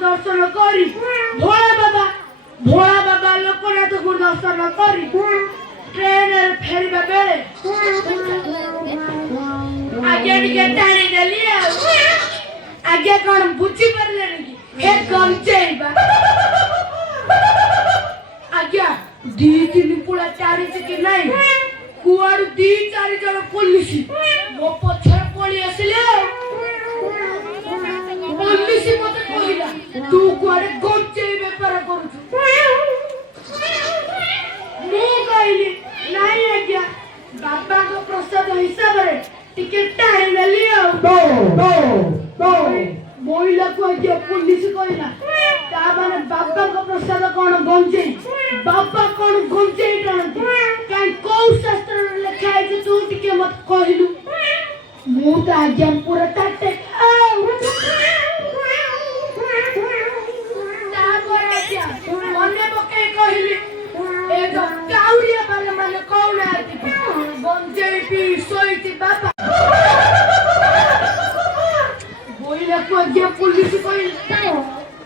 दर्शन करी भोला बाबा लोकनाथ को दर्शन करी ट्रेन फेरबा बेले आगे टिके टाणी देली आगे कौन बुझी परले कि हे गंजेबा आगे दी तीन पुला चारि कि नहीं कुआर दी चारि जन पुलिस मो पछर पळी आसिले पुलिस मते कहिला तू कुआरे गंजे बेपार करू मु कहली नहीं आज्ञा बाबा को प्रसाद हिसाब रे टिकट टाइम देली मोइला को आज्ञा पुलिस कहिला ता माने बाबा को प्रसाद कोन गंजे बाबा कोन गंजे टाणती काई को शास्त्र लिखा है कि तू टिके मत कहिलु मु ता आज्ञा पूरा टाटे मने पके कहली ए जो काउरिया बाले माने कौन आती गंजे पी सोईती बाबा बोइला को जे पुलिस कहली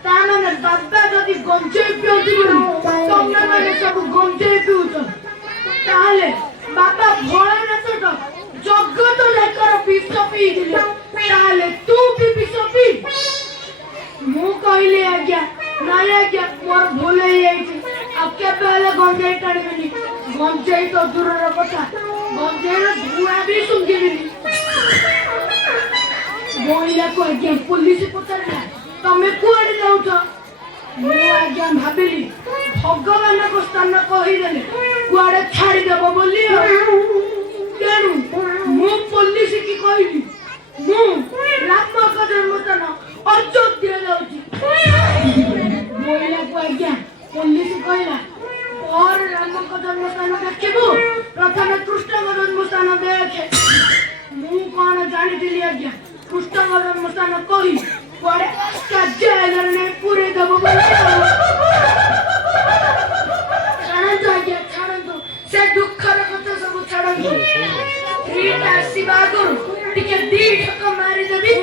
ता माने बाबा जदी गंजे पिउती तमे माने सब गंजे पिउछ ताले बाबा भोलानाथ तो जगत लेकर विष पी दिले ताले तू भी विष पी मु कहली आज्ञा नहीं आज्ञा मोर भूल हो जाइए अब के पहले गंजे टाणीबी गंजे तो दूर कथा गंजे धुआ भी सुंघिबी बोइला को आज्ञा पुलिस पचारा तमे कुआडे जाउछ मु आज्ञा भाबिली भगवान को स्थान कहिदेले कुआडे छाड़ी देब बोली तेणु मु पुलिस की कहली मु राम का जन्मस्थान अयोध्या जाउची बोइला को आज्ञा पुलिस कहला और राम को जन्मस्थान देखिबू प्रथम कृष्ण को जन्मस्थान देखे मु कोन जानि दिली आज्ञा कृष्ण को जन्मस्थान कहि पड़े आश्चर्य ने पूरे दब छाड़ो आज्ञा छाड़ो से दुखर कथा सब छाड़ो रीटा शिवा गुरु टिके दी ठक मारी देबी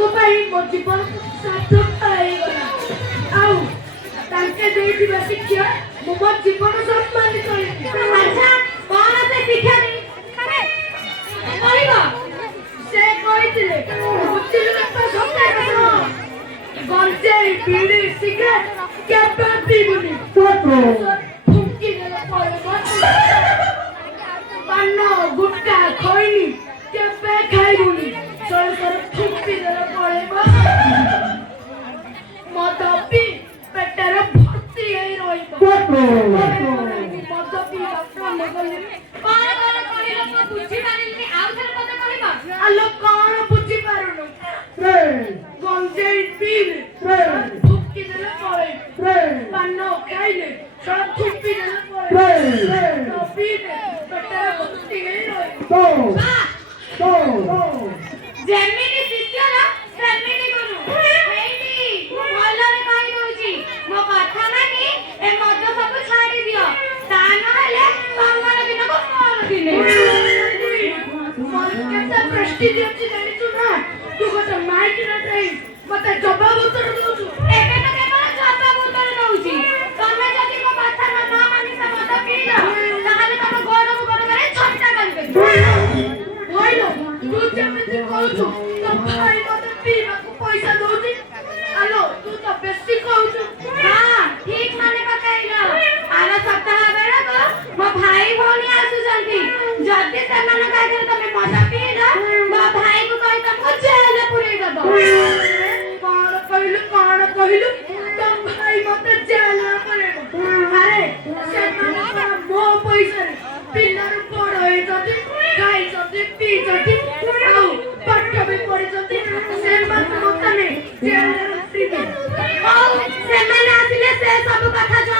ମୋ ଜୀବନ ସାର୍ଥକ ହେଇଗଲା। ଆଉ ତାଙ୍କେ ଦେଇଥିବା ଶିକ୍ଷା ମୁଁ ମୋ ଜୀବନ ସମ୍ମାନିତ ହେଇଛି। ଆଚ୍ଛା କଣ ସେ ଶିକ୍ଷା କହିବ? ସେ କହିଥିଲେ ବୁଝିଲୁ ତ ସତ୍ୟ ଗଞ୍ଜେଇ ବିଡ଼ି ସିଗାରେଟ କେବେ ପିଇବୁନି। ଫୁଙ୍କି ଦେଲେ ପଳେଇବ। ପାନ ଗୁଟକା ଖଇନି କେବେ ଖାଇବୁନି। ସଳସଳ ଫୁଙ୍କି ଦେଲେ ପଳେଇବ। ମଦ ପିଇ ପେଟରେ ଭର୍ତ୍ତି ହେଇ ରହିବ। ମଦ ପିଇବାକୁ ମନେ କଲି। କଣ କହିଲ ମୁଁ ବୁଝିପାରିଲିନି, ଆଉ ଥରେ ମତେ କହିବ? ଆଲୋ କଣ ବୁଝିପାରୁନୁ? ଗଞ୍ଜେଇ ପିଇଲେ ଫୁଙ୍କି ଦେଲେ ପଳେଇବ। ପାନ ଖାଇଲେ ସଳା ଫୁଙ୍କି ଦେଲେ ପଳେଇବ। ମଦ ପିଇଲେ ପେଟରେ ଭର୍ତ୍ତି ହେଇ ରହିବ। ଯେମିତି ଶିଷ୍ୟର ସେମିତି ଗୁରୁ। ଏଇଠି ଭଲରେ କହି ଦଉଛି, ମୋ କଥା ମାନି ଏ ମଦ ସବୁ ଛାଡ଼ି ଦିଅ, ତା ନହେଲେ ମଙ୍ଗଳ ଦିନକୁ ମୋର ଦିନେ। କେତେ ପ୍ରେଷ୍ଟିଜ୍ ଅଛି ଜାଣିଛୁ ନା? ତୁ ଗୋଟେ ମାଇକିନା ଦେଇ ମତେ ଜବାବ ଉତ୍ତର ଦଉଛୁ। ଏବେ ତ କେବଳ ଜବାବ ଉତ୍ତର ଦଉଛି। ତମେ ଯଦି ମୋ କଥା ନ ମାନି ସେ ମଦ ପିଇଲ, ତାହେଲେ ତମ ଗୋଡ଼କୁ ଗୋଡ଼ କରି ଛଟା କରିଦେବି। ଭାଇଲୋ ତୁ ଯେମିତି କହୁଛୁ ତୋ ଭାଇ ମତେ ପିଇବାକୁ ପଇସା ଦଉଛି। ଆଲୋ ତୁ ତ ବେଶୀ କହୁଛୁ। ହଁ ଠିକ ମନେ ପକାଇଲ। ଆର ସପ୍ତାହ ବେଳକୁ ମୋ ଭାଇ ଭଉଣୀ ଆସୁଛନ୍ତି। ଯଦି ସେମାନଙ୍କ ଆଗରେ ତମେ ମଦ ପିଇଲ, ମୋ ଭାଇକୁ କହି ତମକୁ ଜେଲରେ ପୁରେଇ ଦବ। କଣ କହିଲୁ? ତୋ ଭାଇ ମତେ ଜେଲରେ ପୁରେଇବ? ଆରେ ସେମାନେ କଣ ମୋ ପଇସାରେ ପିଲାରୁ ବଡ ହେଇଛନ୍ତି, ଖାଇଛନ୍ତି, ପିଇଛନ୍ତି, ଆଉ ପାଠ ବି ପଢିଛନ୍ତି। ସେମାନେ ମତେ ଜେଲରେ ପୁରେଇବେ। ହଉ ସେମାନେ ଆସିଲେ ସେ ସବୁ କଥା ଜଣା